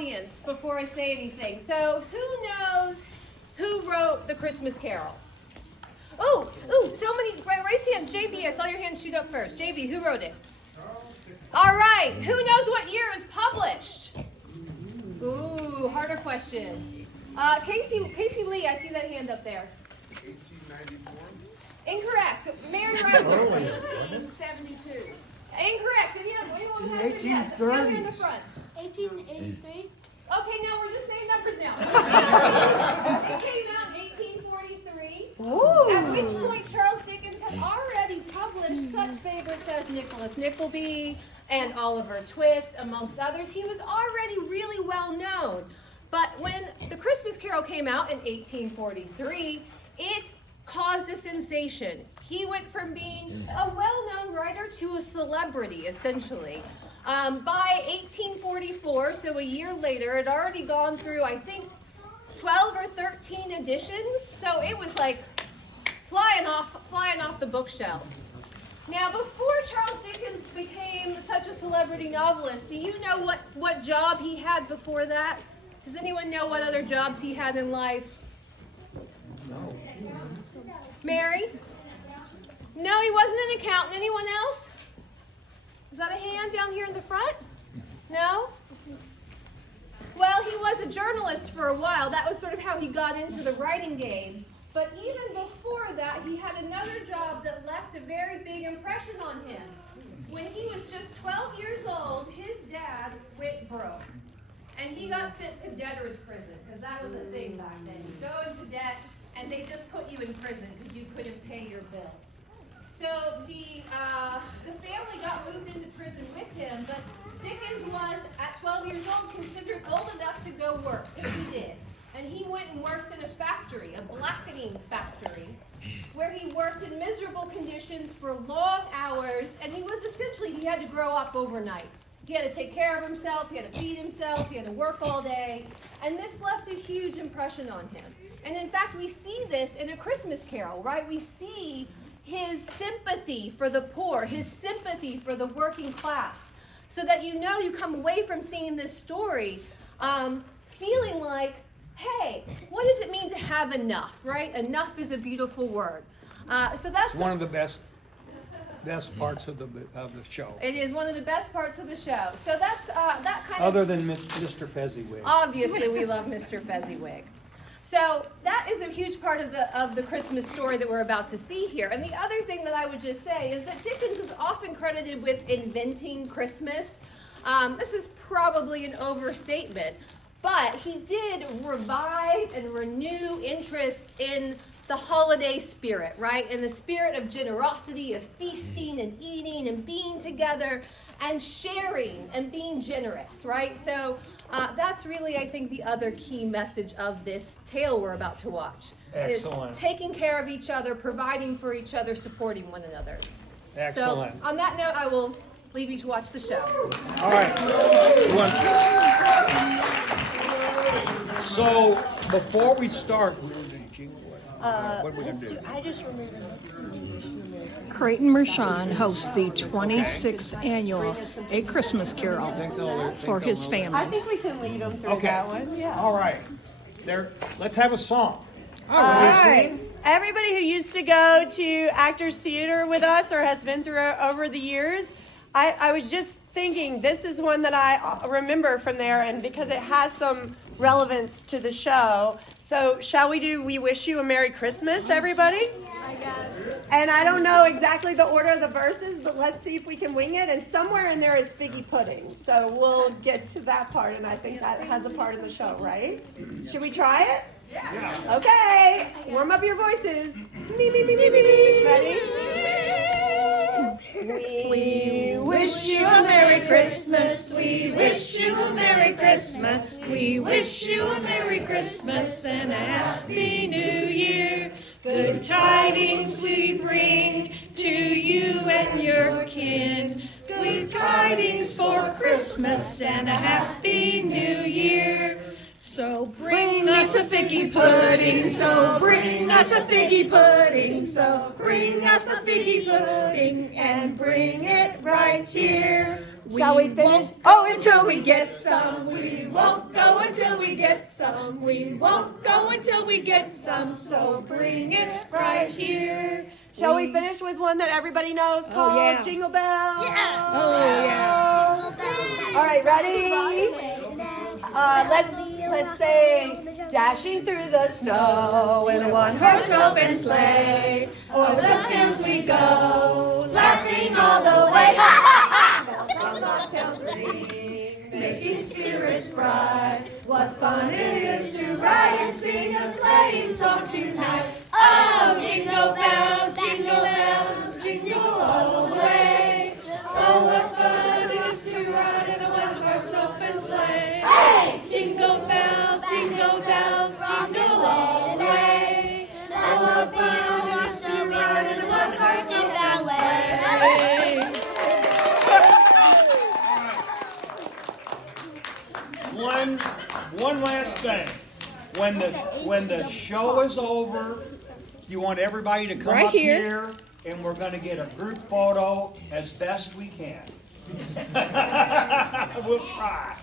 audience before I say anything. So who knows who wrote The Christmas Carol? Oh, so many, raise hands. JB, I saw your hand shoot up first. JB, who wrote it? All right, who knows what year it was published? Ooh, harder question. Casey Lee, I see that hand up there. 1894. Incorrect. Mary Reiser. 1872. Incorrect. Anyone who has a guess? Down here in the front. 1883. Okay, now we're just saying numbers now. It came out in 1843. Ooh. At which point Charles Dickens had already published such favorites as Nicholas Nickleby and Oliver Twist, amongst others. He was already really well known. But when The Christmas Carol came out in 1843, it caused a sensation. He went from being a well-known writer to a celebrity, essentially. By 1844, so a year later, it had already gone through, I think, 12 or 13 editions. So it was like flying off the bookshelves. Now, before Charles Dickens became such a celebrity novelist, do you know what job he had before that? Does anyone know what other jobs he had in life? No. Mary? No, he wasn't an accountant. Anyone else? Is that a hand down here in the front? No? Well, he was a journalist for a while. That was sort of how he got into the writing game. But even before that, he had another job that left a very big impression on him. When he was just 12 years old, his dad went broke. And he got sent to debtor's prison, because that was a thing back then. You go into debt, and they just put you in prison because you couldn't pay your bills. So the family got moved into prison with him, but Dickens was, at 12 years old, considered old enough to go work, so he did. And he went and worked in a factory, a blackening factory, where he worked in miserable conditions for long hours, and he had to grow up overnight. He had to take care of himself, he had to feed himself, he had to work all day, and this left a huge impression on him. And in fact, we see this in A Christmas Carol, right? We see his sympathy for the poor, his sympathy for the working class, so that you come away from seeing this story feeling like, hey, what does it mean to have enough, right? Enough is a beautiful word. So that's one of the best parts of the show. It is one of the best parts of the show. So that's that kind Other of... than Mr. Fezziwig. Obviously, we love Mr. Fezziwig. So that is a huge part of the Christmas story that we're about to see here. And the other thing that I would just say is that Dickens is often credited with inventing Christmas. This is probably an overstatement, but he did revive and renew interest in the holiday spirit, right? In the spirit of generosity, of feasting and eating and being together and sharing and being generous, right? So that's really, I think, the other key message of this tale we're about to watch. Excellent. Is taking care of each other, providing for each other, supporting one another. Excellent. So on that note, I will leave you to watch the show. All right. So before we start, what are we going to do? I just remember. Creighton Mershon hosts the 26th annual A Christmas Carol for his I family. think we can lead them through Okay. that one. Yeah. All right. Let's have a song. All right. Everybody who used to go to Actors Theater with us or has been through over the years, I was just thinking this is one that I remember from there, and because it has some relevance to the show. So shall we do We Wish You a Merry Christmas, everybody? I guess. And I don't know exactly the order of the verses, but let's see if we can wing it. And somewhere in there is figgy pudding. So we'll get to that part, and I think that has a part in the show, right? Should we try it? Yeah. Okay. Warm up your voices. Me, me, me, me, me. Ready? We wish you a Merry Christmas. We wish you a Merry Christmas. We wish you a Merry Christmas and a Happy New Year. Good tidings we bring to you and your kin. Good tidings for Christmas and a Happy New Year. So bring us a figgy pudding, so bring us a figgy pudding, so bring us a figgy pudding, and bring it right here. Shall we finish? Oh, until we get some. We won't go until we get some. We won't go until we get some. So bring it right here. Shall we finish with one that everybody knows called yeah. Jingle Bells? Yeah. Oh, yeah. All right, ready? Let's say dashing through the snow in a one-horse open sleigh. O'er the fields we go, laughing all the way. From mocktails ring, making spirits bright. What fun it is to ride and sing a sleighing song tonight. Oh, jingle bells, jingle all the way. Oh, what fun it is to ride in a one-horse open sleigh. Hey! Jingle bells, jingle all the way. Oh, what fun it is to ride in a one-horse open sleigh. One last thing. When the show is over, you want everybody to come Right up here. here, and we're going to get a group photo as best we can. We'll try.